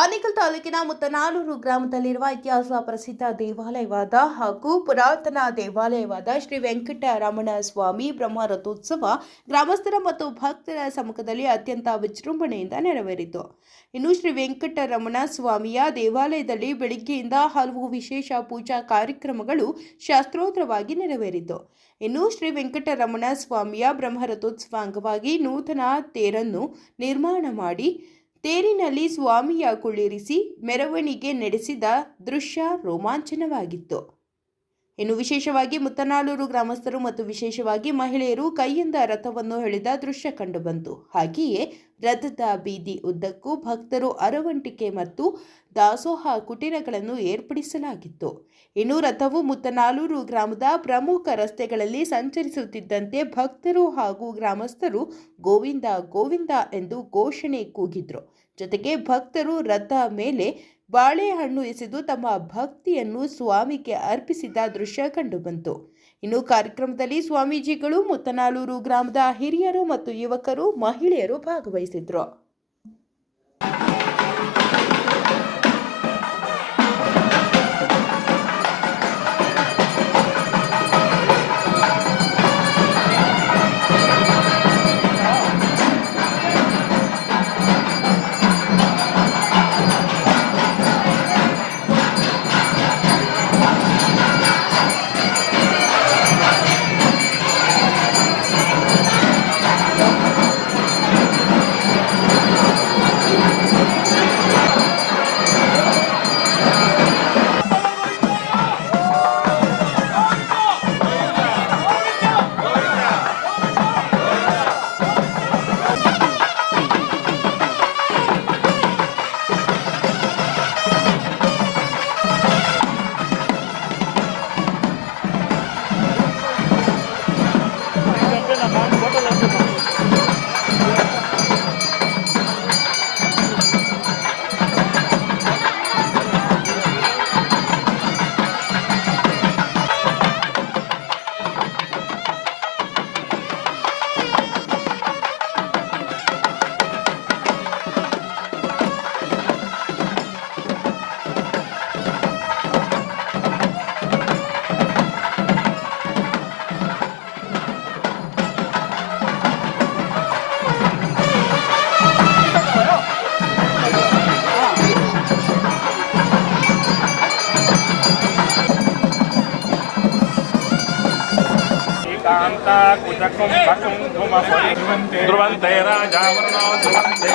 ಆನೇಕಲ್ ತಾಲೂಕಿನ ಮುತ್ತನಾಳೂರು ಗ್ರಾಮದಲ್ಲಿರುವ ಇತಿಹಾಸ ಪ್ರಸಿದ್ಧ ದೇವಾಲಯವಾದ ಹಾಗೂ ಪುರಾತನ ದೇವಾಲಯವಾದ ಶ್ರೀ ವೆಂಕಟರಮಣ ಸ್ವಾಮಿ ಬ್ರಹ್ಮರಥೋತ್ಸವ ಗ್ರಾಮಸ್ಥರ ಮತ್ತು ಭಕ್ತರ ಸಮ್ಮುಖದಲ್ಲಿ ಅತ್ಯಂತ ವಿಜೃಂಭಣೆಯಿಂದ ನೆರವೇರಿತು. ಇನ್ನು ಶ್ರೀ ವೆಂಕಟರಮಣ ಸ್ವಾಮಿಯ ದೇವಾಲಯದಲ್ಲಿ ಬೆಳಿಗ್ಗೆಯಿಂದ ಹಲವು ವಿಶೇಷ ಪೂಜಾ ಕಾರ್ಯಕ್ರಮಗಳು ಶಾಸ್ತ್ರೋತ್ರವಾಗಿ ನೆರವೇರಿತು. ಇನ್ನು ಶ್ರೀ ವೆಂಕಟರಮಣ ಸ್ವಾಮಿಯ ಬ್ರಹ್ಮರಥೋತ್ಸವ ಅಂಗವಾಗಿ ನೂತನ ತೇರನ್ನು ನಿರ್ಮಾಣ ಮಾಡಿ ತೇರಿನಲ್ಲಿ ಸ್ವಾಮಿಯ ಕುಳ್ಳಿರಿಸಿ ಮೆರವಣಿಗೆ ನಡೆಸಿದ ದೃಶ್ಯ ರೋಮಾಂಚನವಾಗಿತ್ತು. ಇನ್ನು ವಿಶೇಷವಾಗಿ ಮುತ್ತನಾಳೂರು ಗ್ರಾಮಸ್ಥರು ಮತ್ತು ವಿಶೇಷವಾಗಿ ಮಹಿಳೆಯರು ಕೈಯಿಂದ ರಥವನ್ನು ಎಳೆದ ದೃಶ್ಯ ಕಂಡುಬಂತು. ಹಾಗೆಯೇ ರಥದ ಬೀದಿ ಉದ್ದಕ್ಕೂ ಭಕ್ತರು ಅರವಂಟಿಕೆ ಮತ್ತು ದಾಸೋಹ ಕುಟೀರಗಳನ್ನು ಏರ್ಪಡಿಸಲಾಗಿತ್ತು. ಇನ್ನು ರಥವು ಮುತ್ತನಾಳೂರು ಗ್ರಾಮದ ಪ್ರಮುಖ ರಸ್ತೆಗಳಲ್ಲಿ ಸಂಚರಿಸುತ್ತಿದ್ದಂತೆ ಭಕ್ತರು ಹಾಗೂ ಗ್ರಾಮಸ್ಥರು ಗೋವಿಂದ ಗೋವಿಂದ ಎಂದು ಘೋಷಣೆ ಕೂಗಿದ್ರು. ಜೊತೆಗೆ ಭಕ್ತರು ರಥ ಮೇಲೆ ಬಾಳೆಹಣ್ಣು ಎಸೆದು ತಮ್ಮ ಭಕ್ತಿಯನ್ನು ಸ್ವಾಮಿಗೆ ಅರ್ಪಿಸಿದ ದೃಶ್ಯ ಕಂಡುಬಂತು. ಇನ್ನು ಕಾರ್ಯಕ್ರಮದಲ್ಲಿ ಸ್ವಾಮೀಜಿಗಳು, ಮುತ್ತನಾಳೂರು ಗ್ರಾಮದ ಹಿರಿಯರು ಮತ್ತು ಯುವಕರು, ಮಹಿಳೆಯರು ಭಾಗವಹಿಸಿದ್ರು. ಧ್ರುವಂತೆ ರಾಜಾವರಣೋ ಧ್ರುವಂತೆ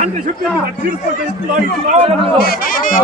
అంటే చెప్పింది తీర్చుకుంటే ఇట్లా ఇట్లా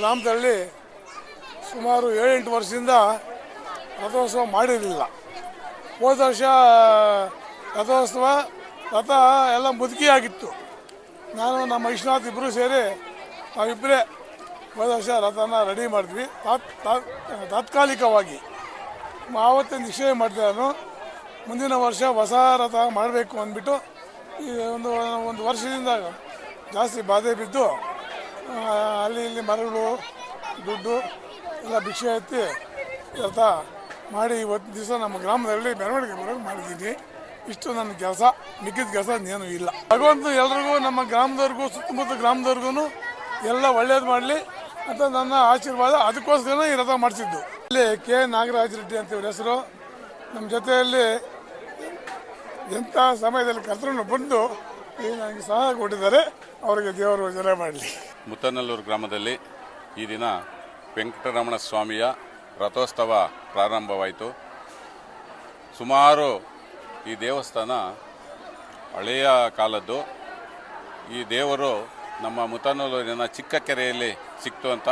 ಗ್ರಾಮದಲ್ಲಿ ಸುಮಾರು 7-8 ವರ್ಷದಿಂದ ರಥೋತ್ಸವ ಮಾಡಿರಲಿಲ್ಲ. ಹೋದ ವರ್ಷ ರಥೋತ್ಸವ ರಥ ಎಲ್ಲ ಮುದುಕಿ ಆಗಿತ್ತು. ನಾನು ನಮ್ಮ ವಿಶ್ವನಾಥ್ ಇಬ್ಬರು ಸೇರಿ ನಾವಿಬ್ಬರೇ ಹೋದ ವರ್ಷ ರಥನ ರೆಡಿ ಮಾಡಿದ್ವಿ. ತಾತ್ಕಾಲಿಕವಾಗಿ ಆವತ್ತೇ ನಿಶ್ಚಯ ಮಾಡಿದೆ ನಾನು, ಮುಂದಿನ ವರ್ಷ ಹೊಸ ರಥ ಮಾಡಬೇಕು ಅಂದ್ಬಿಟ್ಟು. ಈ ಒಂದು ವರ್ಷದಿಂದ ಜಾಸ್ತಿ ಬಾಧೆ ಬಿದ್ದು ಅಲ್ಲಿ ಇಲ್ಲಿ ಮರಗಳು ದುಡ್ಡು ಎಲ್ಲ ಭಿಕ್ಷೆ ಎತ್ತಿ ರಥ ಮಾಡಿ ಇವತ್ತು ದಿವಸ ನಮ್ಮ ಗ್ರಾಮದಲ್ಲಿ ಮೆರವಣಿಗೆ ಬರೋದು ಮಾಡಿದ್ದೀನಿ. ಇಷ್ಟು ನನ್ನ ಕೆಲಸ, ಮಿಕ್ಕಿದ ಕೆಲಸ ಇನ್ನೇನು ಇಲ್ಲ. ಭಗವಂತ ಎಲ್ರಿಗೂ, ನಮ್ಮ ಗ್ರಾಮದವ್ರಿಗೂ, ಸುತ್ತಮುತ್ತ ಗ್ರಾಮದವ್ರಿಗೂ ಎಲ್ಲ ಒಳ್ಳೇದು ಮಾಡಲಿ ಅಂತ ನನ್ನ ಆಶೀರ್ವಾದ. ಅದಕ್ಕೋಸ್ಕರ ಈ ರಥ ಮಾಡಿಸಿದ್ದು. ಇಲ್ಲಿ ಕೆ ನಾಗರಾಜ ರೆಡ್ಡಿ ಅಂತ ಇವ್ರ ಹೆಸರು. ನಮ್ಮ ಜೊತೆಯಲ್ಲಿ ಎಂಥ ಸಮಯದಲ್ಲಿ ಕರ್ತರನ್ನು ಬಂದು ನನಗೆ ಸಹಾಯ ಕೊಟ್ಟಿದ್ದಾರೆ. ಅವರಿಗೆ ದೇವರು ಜನ ಮಾಡಲಿ. ಮುತ್ತನಲ್ಲೂರು ಗ್ರಾಮದಲ್ಲಿ ಈ ದಿನ ವೆಂಕಟರಮಣ ಸ್ವಾಮಿಯ ರಥೋತ್ಸವ ಪ್ರಾರಂಭವಾಯಿತು. ಸುಮಾರು ಈ ದೇವಸ್ಥಾನ ಹಳೆಯ ಕಾಲದ್ದು. ಈ ದೇವರು ನಮ್ಮ ಮುತ್ತನಲ್ಲೂರಿನ ಚಿಕ್ಕ ಕೆರೆಯಲ್ಲಿ ಸಿಕ್ತು ಅಂತ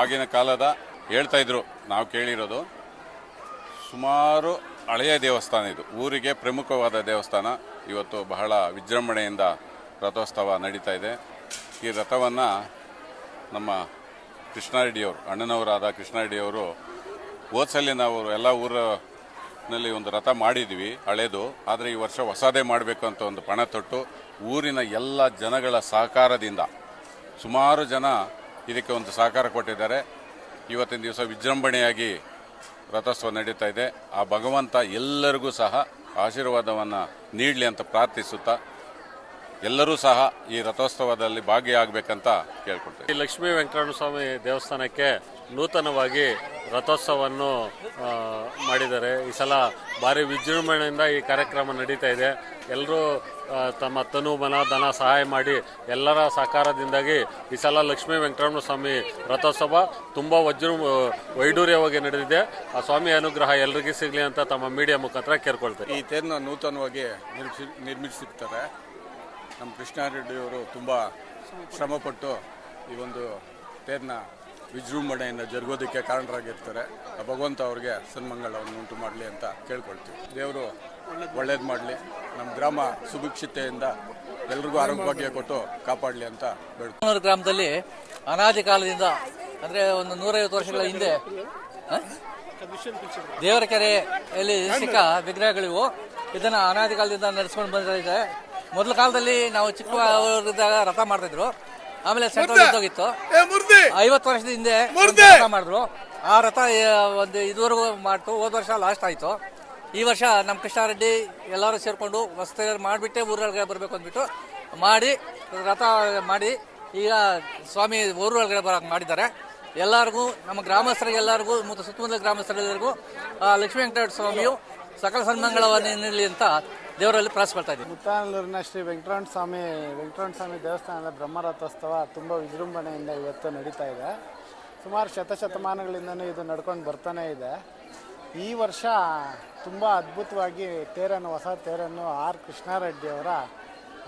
ಆಗಿನ ಕಾಲದ ಹೇಳ್ತಾಯಿದ್ರು, ನಾವು ಕೇಳಿರೋದು. ಸುಮಾರು ಹಳೆಯ ದೇವಸ್ಥಾನ ಇದು, ಊರಿಗೆ ಪ್ರಮುಖವಾದ ದೇವಸ್ಥಾನ. ಇವತ್ತು ಬಹಳ ವಿಜೃಂಭಣೆಯಿಂದ ರಥೋತ್ಸವ ನಡೀತಾ ಇದೆ. ಈ ರಥವನ್ನು ನಮ್ಮ ಕೃಷ್ಣಾರೆಡ್ಡಿಯವರು, ಅಣ್ಣನವರಾದ ಕೃಷ್ಣಾರೆಡ್ಡಿಯವರು, ಹೋದ್ಸಲಿ ನಾವು ಎಲ್ಲ ಊರಿನಲ್ಲಿ ಒಂದು ರಥ ಮಾಡಿದ್ವಿ ಹಳೇದು. ಆದರೆ ಈ ವರ್ಷ ಹೊಸದೇ ಮಾಡಬೇಕು ಅಂತ ಒಂದು ಪಣ ತೊಟ್ಟು ಊರಿನ ಎಲ್ಲ ಜನಗಳ ಸಹಕಾರದಿಂದ ಸುಮಾರು ಜನ ಇದಕ್ಕೆ ಒಂದು ಸಹಕಾರ ಕೊಟ್ಟಿದ್ದಾರೆ. ಇವತ್ತಿನ ದಿವಸ ವಿಜೃಂಭಣೆಯಾಗಿ ರಥೋತ್ಸವ ನಡೀತಾ ಇದೆ. ಆ ಭಗವಂತ ಎಲ್ಲರಿಗೂ ಸಹ ಆಶೀರ್ವಾದವನ್ನು ನೀಡಲಿ ಅಂತ ಪ್ರಾರ್ಥಿಸುತ್ತಾ ಎಲ್ಲರೂ ಸಹ ಈ ರಥೋತ್ಸವದಲ್ಲಿ ಭಾಗಿಯಾಗಬೇಕಂತ ಕೇಳ್ಕೊಳ್ತೇವೆ. ಈ ಲಕ್ಷ್ಮೀ ವೆಂಕಟರಮಣ ಸ್ವಾಮಿ ದೇವಸ್ಥಾನಕ್ಕೆ ನೂತನವಾಗಿ ರಥೋತ್ಸವವನ್ನು ಮಾಡಿದ್ದಾರೆ. ಈ ಸಲ ಭಾರಿ ವಿಜೃಂಭಣೆಯಿಂದ ಈ ಕಾರ್ಯಕ್ರಮ ನಡೀತಾ ಇದೆ. ಎಲ್ಲರೂ ತಮ್ಮ ತನು ಮನ ಧನ ಸಹಾಯ ಮಾಡಿ ಎಲ್ಲರ ಸಹಕಾರದಿಂದಾಗಿ ಈ ಸಲ ಲಕ್ಷ್ಮೀ ವೆಂಕಟರಮಣ ಸ್ವಾಮಿ ರಥೋತ್ಸವ ತುಂಬ ವೈಡೂರ್ಯವಾಗಿ ನಡೆದಿದೆ. ಆ ಸ್ವಾಮಿ ಅನುಗ್ರಹ ಎಲ್ಲರಿಗೂ ಸಿಗಲಿ ಅಂತ ತಮ್ಮ ಮೀಡಿಯಾ ಮುಖಾಂತರ ಕೇಳ್ಕೊಳ್ತಾರೆ. ಈ ತೇರನ್ನ ನೂತನವಾಗಿ ನಿರ್ಮಿಸಿರ್ತಾರೆ. ನಮ್ಮ ಕೃಷ್ಣಾರೆಡ್ಡಿಯವರು ತುಂಬ ಶ್ರಮಪಟ್ಟು ಈ ಒಂದು ತೇರನ್ನ ವಿಜೃಂಭಣೆಯಿಂದ ಜರುಗೋದಕ್ಕೆ ಕಾರಣರಾಗಿರ್ತಾರೆ. ಆ ಭಗವಂತ ಅವ್ರಿಗೆ ಸನ್ಮಂಗಳವನ್ನು ಉಂಟು ಮಾಡಲಿ ಅಂತ ಕೇಳ್ಕೊಳ್ತೀವಿ. ದೇವರು ಒಳ್ಳೇದು ಮಾಡಲಿ, ನಮ್ಮ ಗ್ರಾಮ ಸುಭಿಕ್ಷತೆಯಿಂದ ಎಲ್ರಿಗೂ ಆರೋಗ್ಯ ಕೊಟ್ಟು ಕಾಪಾಡಲಿ ಅಂತ ಬೇಡ್ತೀವಿ. ಗ್ರಾಮದಲ್ಲಿ ಅನಾದಿ ಕಾಲದಿಂದ ಅಂದರೆ ಒಂದು 150 ವರ್ಷಗಳ ಹಿಂದೆ ದೇವರ ಕೆರೆಯಲ್ಲಿ ಸಿಕ್ಕ ವಿಗ್ರಹಗಳಿವು. ಇದನ್ನು ಅನಾದಿ ಕಾಲದಿಂದ ನಡೆಸ್ಕೊಂಡು ಬಂದಿದೆ. ಮೊದಲ ಕಾಲದಲ್ಲಿ ನಾವು ಚಿಕ್ಕವರಿದ್ದಾಗ ರಥ ಮಾಡ್ತಿದ್ರು. ಆಮೇಲೆ ಸೆಂಟ್ರಲ್ ಹೋಗಿತ್ತು. 50 ವರ್ಷದ ಹಿಂದೆ ರಥ ಮಾಡಿದ್ರು. ಆ ರಥ ಒಂದು ಇದುವರೆಗೂ ಮಾಡ್ತು. ಹೋದ ವರ್ಷ ಲಾಸ್ಟ್ ಆಯ್ತು. ಈ ವರ್ಷ ನಮ್ಮ ಕೃಷ್ಣಾರೆಡ್ಡಿ ಎಲ್ಲರೂ ಸೇರ್ಕೊಂಡು ಹೊಸ ಮಾಡಿಬಿಟ್ಟೆ ಊರೊಳಗಡೆ ಬರಬೇಕು ಅಂದ್ಬಿಟ್ಟು ಮಾಡಿ ರಥ ಮಾಡಿ ಈಗ ಸ್ವಾಮಿ ಊರೊಳಗಡೆ ಬರೋಕೆ ಮಾಡಿದ್ದಾರೆ. ಎಲ್ಲರಿಗೂ, ನಮ್ಮ ಗ್ರಾಮಸ್ಥರಿಗೆ ಎಲ್ಲರಿಗೂ ಮತ್ತು ಸುತ್ತಮುತ್ತಲ ಗ್ರಾಮಸ್ಥರೆಲ್ಲರಿಗೂ ಲಕ್ಷ್ಮೀ ವೆಂಕಟರಮಣ ಸ್ವಾಮಿಯು ಸಕಲ ಸನ್ಮಂಗಳವನ್ನು ನೀಡಲಿ ಅಂತ ದೇವರಲ್ಲಿ ಪ್ರಾರ್ಥಿಸ್ಕೊಳ್ತಾ ಇದ್ದೀವಿ. ಮುತ್ತನಲ್ಲೂರಿನ ಶ್ರೀ ವೆಂಕಟರಮಣ ಸ್ವಾಮಿ ದೇವಸ್ಥಾನದ ಬ್ರಹ್ಮರಥೋತ್ಸವ ತುಂಬ ವಿಜೃಂಭಣೆಯಿಂದ ಇವತ್ತು ನಡೀತಾ ಇದೆ. ಸುಮಾರು ಶತಮಾನಗಳಿಂದಲೂ ಇದು ನಡ್ಕೊಂಡು ಬರ್ತಾನೆ ಇದೆ. ಈ ವರ್ಷ ತುಂಬ ಅದ್ಭುತವಾಗಿ ಹೊಸ ತೇರನ್ನು ಆರ್ ಕೃಷ್ಣಾರೆಡ್ಡಿಯವರ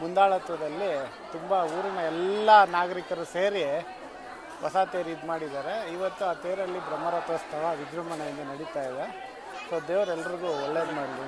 ಮುಂದಾಳತ್ವದಲ್ಲಿ ತುಂಬ ಊರಿನ ಎಲ್ಲ ನಾಗರಿಕರು ಸೇರಿ ಹೊಸ ತೇರು ಇದು ಮಾಡಿದ್ದಾರೆ. ಇವತ್ತು ಆ ತೇರಲ್ಲಿ ಬ್ರಹ್ಮರಥೋತ್ಸವ ವಿಜೃಂಭಣೆಯಿಂದ ನಡೀತಾ ಇದೆ. ಸೊ ದೇವರೆಲ್ಲರಿಗೂ ಒಳ್ಳೇದು ಮಾಡಲಿ.